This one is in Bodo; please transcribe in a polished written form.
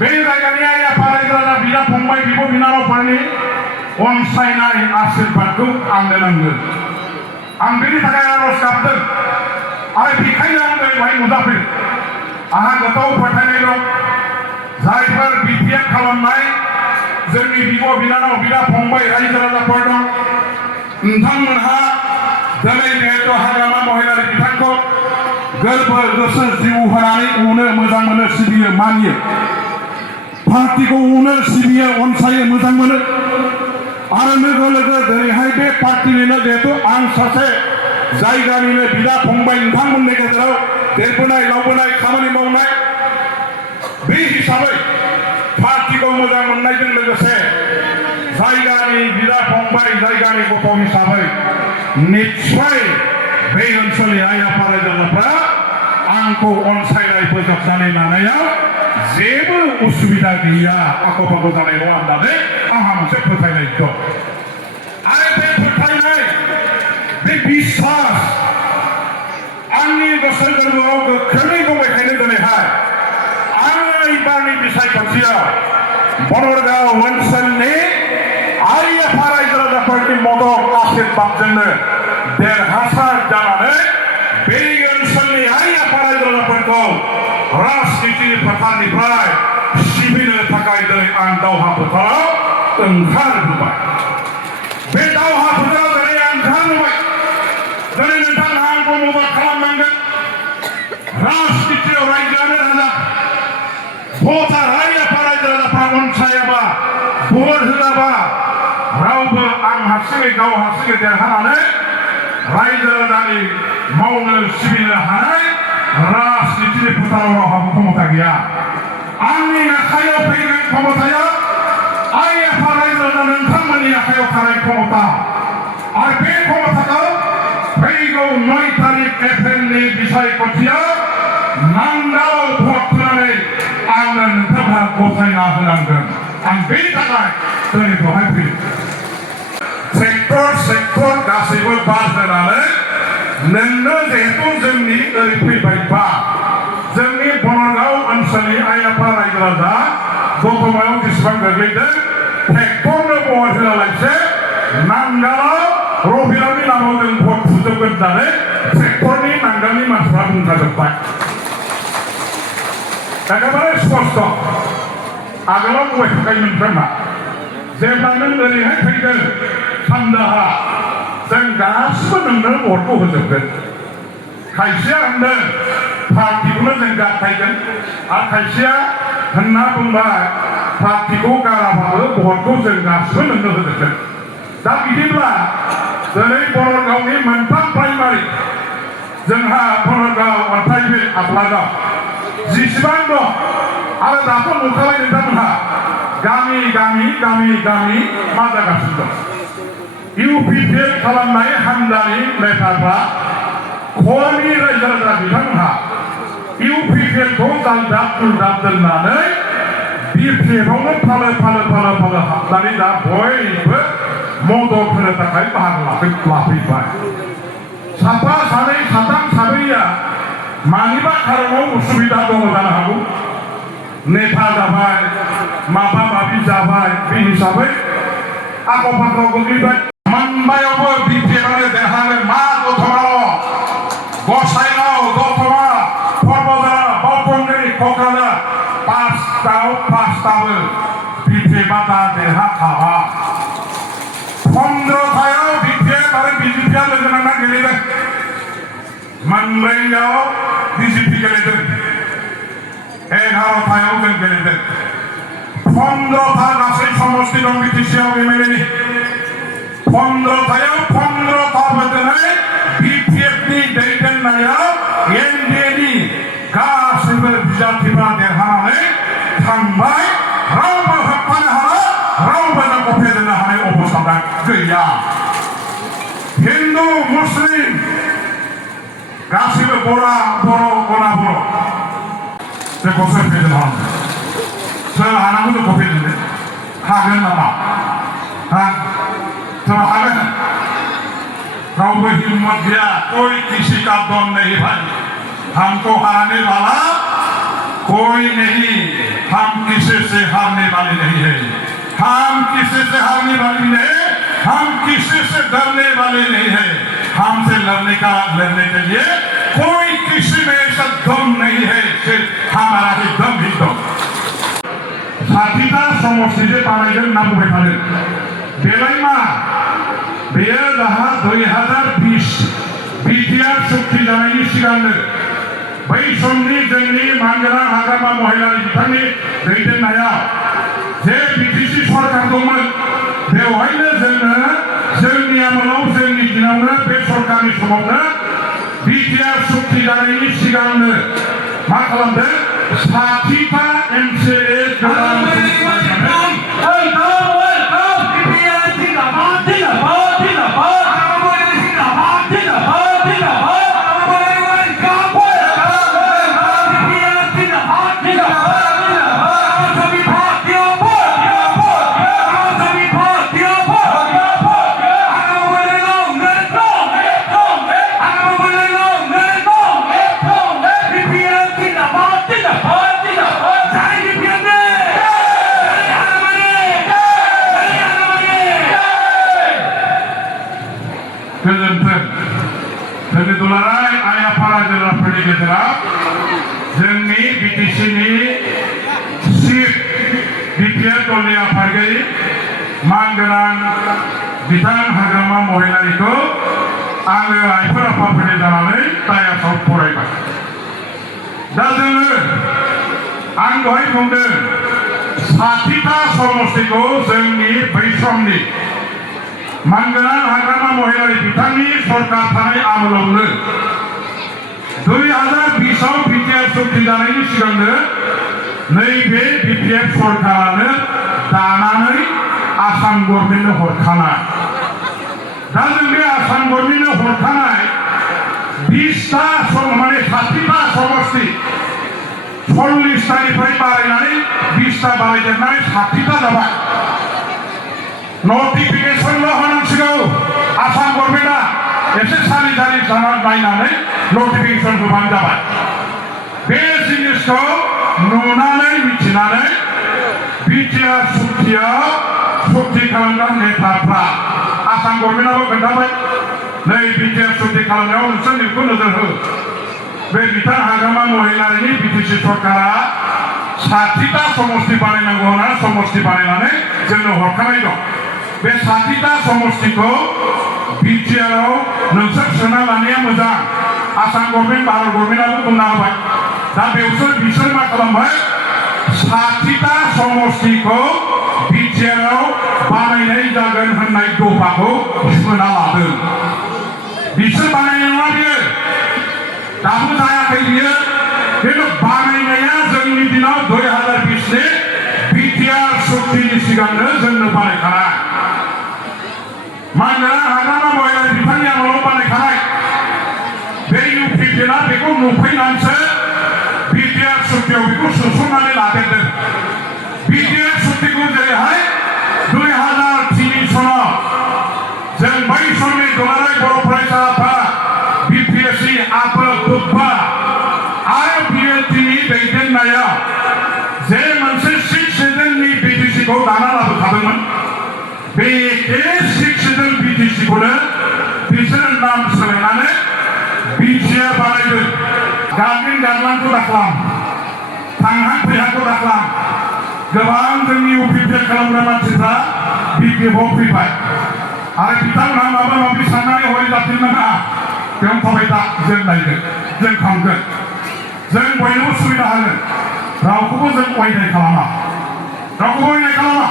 बे जायगानि आइ आफा रायजो राजा बिदा फंबाय बिब' बिनानावफोरनि अनसायनाय आशीर्बादखौ आंनो नांगोन। आं बेनि थाखाय आर'ज गाबदों आरो बेखायनो आं दिनै बेहाय नुजाफैदों। आंहा गोथौ फोथायनाय दं जायफोर बिटिआर खालामनाय जोंनि बिब' बिनानाव बिदा फंबाय रायजो राजाफोर दं नोंथांमोनहा दिनै जिहेतु हाग्रामा महिलारि बिथांखौ गोरबो गोसो जिउ होनानै अनो मोजां मोनो सिबियो मानियो पार्टीखौ अनो सिबियो अनसायो मोजां मोनो आरो लोगो लोगो दिनैहाय बे पार्टीनिनो जिहेतु आं सासे जायगानिनो बिदा फंबाय नोंथांमोननि गेजेराव देरबोनाय लावबोनाय खामानि मावनाय बे हिसाबै पार्टीखौ मोजां मोननायजों लोगोसे जायगानि बिदा फंबाय जायगानि गथ' हिसाबै निस्सय बे ओनसोलनि आइ आफा रायजोफोरा आंखौ अनसायनाय बोजबनानै लानायाव जेबो उसुबिदा गैया आख' फाख' जानाय नङा होननानै आंहा मोनसे फोथायनाय दं। आरो बे फोथायनाय बे बिश्वास आंनि गोसो गोरबोआव गोख्रोङै दंबायखायनो दिनैहाय आङो एबारनि बिसायख'थियाव बनरगाव ओनसोलनि आइ आफा रायजो राजाफोरनि मदद आशीर्बादजोंनो देरहासार जानानै बे ओनसोलनि आइ आफा रायजो राजाफोरखौ राजनितिनि फोथारनिफ्राय सिबिनो थाखाय दिनै आं दावहा फोथाराव ओंखारबोबाय। बे दावहा फोथाराव दिनै आं ओंखारबोबाय। दिनै नोंथांहा आंखौ मदद खालामनांगोन। राजनितियाव रायजोआनो राजा भटार आइ आफा रायजो राजाफ्रा अनसायाबा भट होआबा रावबो आं हारसिङै गाव हारसिङै देरहानानै रायजो राजानि मावनो सिबिनो हानाय राजनितिनि फोथाराव रावहाबो क्षमता गैया। आंनि आखायाव फैगोन क्षमताया आइ आफा रायजो राजा नोंथांमोननि आखायाव थानाय क्षमता आरो बे क्षमताखौ फैगौ 9 तारिख एप्रिलनि बिसायख'थियाव नांगौ भट होनानै आंनो नोंथांहा गथायना होनांगोन। आं बेनि थाखाय दिनै बेवहाय फैदों। सेक्टर गासैबो बाद होनानै नोंनो जिहेतु जोंनि ओरै फैबायबा जोंनि बनरगाव ओनसोलनि आइ आफा रायजो राजा दतमायाव जेसेबां गोग्लैदों ट्रेक्टरनो महर होआलासे नांगालाव रबिरामनि नामाव जों भट थुजोबगोन होननानै ट्रेक्टरनि नांगालनि मानसिफ्रा बुंखाजोब्बाय। एखेबारे स्पष्ट आगोलाव बुंबाय थाखायोमोन बिथांमोना जेब्ला नों ओरैहाय फैगोन सानजाहा जों गासिबो नोंनो भटखौ होजोबगोन। खायसेया होनदों पार्टीखौनो जों गारथायगोन आरो खायसेया होनना बुंबाय पार्टीखौ गाराबाबो भटखौ जों गासिबो नोंनो होजोबगोन। दा बिदिब्ला दिनै बनरगावनि मोनथाम प्राइमारि जोंहा बनरगाव अन्थाइबिल आफलागाव जेसेबां दं आरो दाथ' नुखाबाय नोंथांमोनहा गामि मा जागासिनो दं। इउपिपिएल खालामनाय हान्जानि नेताफ्रा खनि रायजो राजा बिथांमोनहा इउपिपिएलखौ जालदाब जुलदाब दोननानै बिपिएफआवनो फालो हाबनानै दा बयबो मदद होनो थाखाय बाहागो लाफैबाय। साफा सानै साथाम साब्रैया मानिबा खारनाव उसुबिदा दङ जानो हागौ नेता जाबाय माबा माबि जाबाय बे हिसाबै आख' फाखाव गोग्लैबाय। मोनबायावबो बिपिएफआनो देरहानो मा दतमायाव गसाइगाव दतमा क'क्राझार बावखुंग्रि क'क्राझार पाँचटाबो बिपिएफआ दा देरहाखाबा 15थायाव बिपिएफ आरो बिजेपिआ लोगो नांना गेलेदों। मोनब्रैयाव बिजेपि गेलेदों 11थायाव जों गेलेदों। 15था गासै समष्टि दं बिटिसिआव एमएलएनि 15थायाव 15थाबो दिनै बिपिएफनि दैदेननायाव एनडिएनि गासैबो बिजाथिफ्रा देरहानानै थांबाय। रावबो होबथानो हाला रावबो जोंखौ फेजेननो हानाय अबस्था गैया। हिन्दु मुस्लिम गासैबो बर' जोंखौ सोर फेजेननो हागोन? सोर हानांगौ जोंखौ फेजेननो हागोन नामा? सोर हागोन? रावबो हिम्मत गैया। कोई किसी का दम नहीं भाई, हमको हराने वाला कोई नहीं। हम किसी से हारने वाली नहीं, हम किसी से डरने वाले नहीं है। हमसे लड़ने के लिए कोई किसी में ऐसा दम नहीं है, सिर्फ हमारा ही दम। साथिता समष्टिजे बानायगोन होनना बुंबाय थादों। बेलाय मा? बेयो दाहा 2020 बिटिआर सुक्ति जानायनि सिगांनो बै समनि जोंनि मानगोनां हाग्रामा महिलारि बिथांनि दैदेननायाव जे बिटिसि सरकार दंमोन, बेवहायनो जोंनि आमोलाव जोंनि दिनावनो बे सरकारनि समावनो बिटिआर सुक्ति जानायनि सिगांनो मा खालामदों? 60टा MCA गोदान जोंनि दुलाराय आइ आफा रायजो-राजाफोरनि गेजेराव जोंनि बिटिसिनि चिफ बिटिआर दलनि आफादगिरि मानगोनां बिथां हाग्रामा महिलारिखौ आङो आइफोर आफाफोरनि जानानै डायासआव फरायबाय। दा आं दहाय बुंदों 60टा समष्टिखौ जोंनि बै समनि मानगोनां हाग्रामा महिलारि बिथांनि सरकार थानाय आमोलावनो 2020आव बिटिआर सुक्ति जानायनि सिगांनो नैबे बिटिआर सरकारानो दानानै आसाम गभर्नमेन्टनो हरखानाय। दा जों बे आसाम गभर्नमेन्टनो हरखानाय 20टा माने 60टा समष्टि 40टानिफ्राय बारायनानै 20टा बारायदेरनानै 60टा जाबाय। नटिफिकेशनल' होनांसिगौ आसाम गभर्नमेन्टआ एसे सारि नायनानै नटिफिकेशन होबानो जाबाय। बे जिनिसखौ नुनानै मिथिनानै बिटिआर सुक्तियाव सुक्ति खालामग्रा नेताफ्रा आसाम गभर्नमेन्टआबो खोन्थाबाय, नै बिटिआर सुक्ति खालामनायाव नोंसोर नैखौ नोजोर हो। बे बिथां हाग्रामा महिलारिनि बिटिसि सरकारा 60टा समष्टि बानायनांगौ होनना समष्टि बानायनानै जोंनो हरखानाय दं। बे 60टा समष्टिखौ बिटिआरआव नोंसोर सोना लानाया मोजां। आसाम गभर्नमेन्ट भारत गभर्नमेन्टआबो बुंना होबाय। दा बिसोर मा खालामबाय? 60टा समष्टिखौ बिटिआरआव बानायनाय जागोन होननाय दफाखौ सोना लादों। बिसोर बानायनाय नङा बियो, दाबो जायाखै बियो। खिन्थु बानायनाया जोंनि दिनाव 2020नि बिटिआर सुक्तिनि सिगांनो जोंनो बानायखानाय। मानगोनां हाग्रामा महिलारि बिफाननि आमोलाव बानायखानाय। बे UPPNआ बेखौ नुफैनानैसो बिटिआर सुक्तियाव बेखौ सोसननानै लादेरदों। बिटिआर सुक्तिखौ जेरैहाय 2003 सनाव जों बै समनि दुलाराय बर' फरायसा आफाद BPSC आफाद आरो BLTनि दैदेननायाव जे मोनसे 6 सिजननि बिटिसिखौ दाना लाबोखादोंमोन, बे एखे 6 सिजन बिटिसिखौनो बिसोर नाम सोलायनानै बिटिआर बानायदों। गारलिन गारलांखौ दाखालाम, थांहां फैहांखौ दाखालाम। गोबां जोंनि UPPN खालामग्रा मानसिफ्रा BPFआव फैबाय आरो बिथांमोनहा माबा माबि साननानै हरै जाफिननाङा। बेयाव थाबाय था, जों नायगोन, जों खालामगोन, जों बयनोबो सुबिदा होगोन। रावखौबो जों अयनाय खालामा, रावखौबो अयनाय खालामा।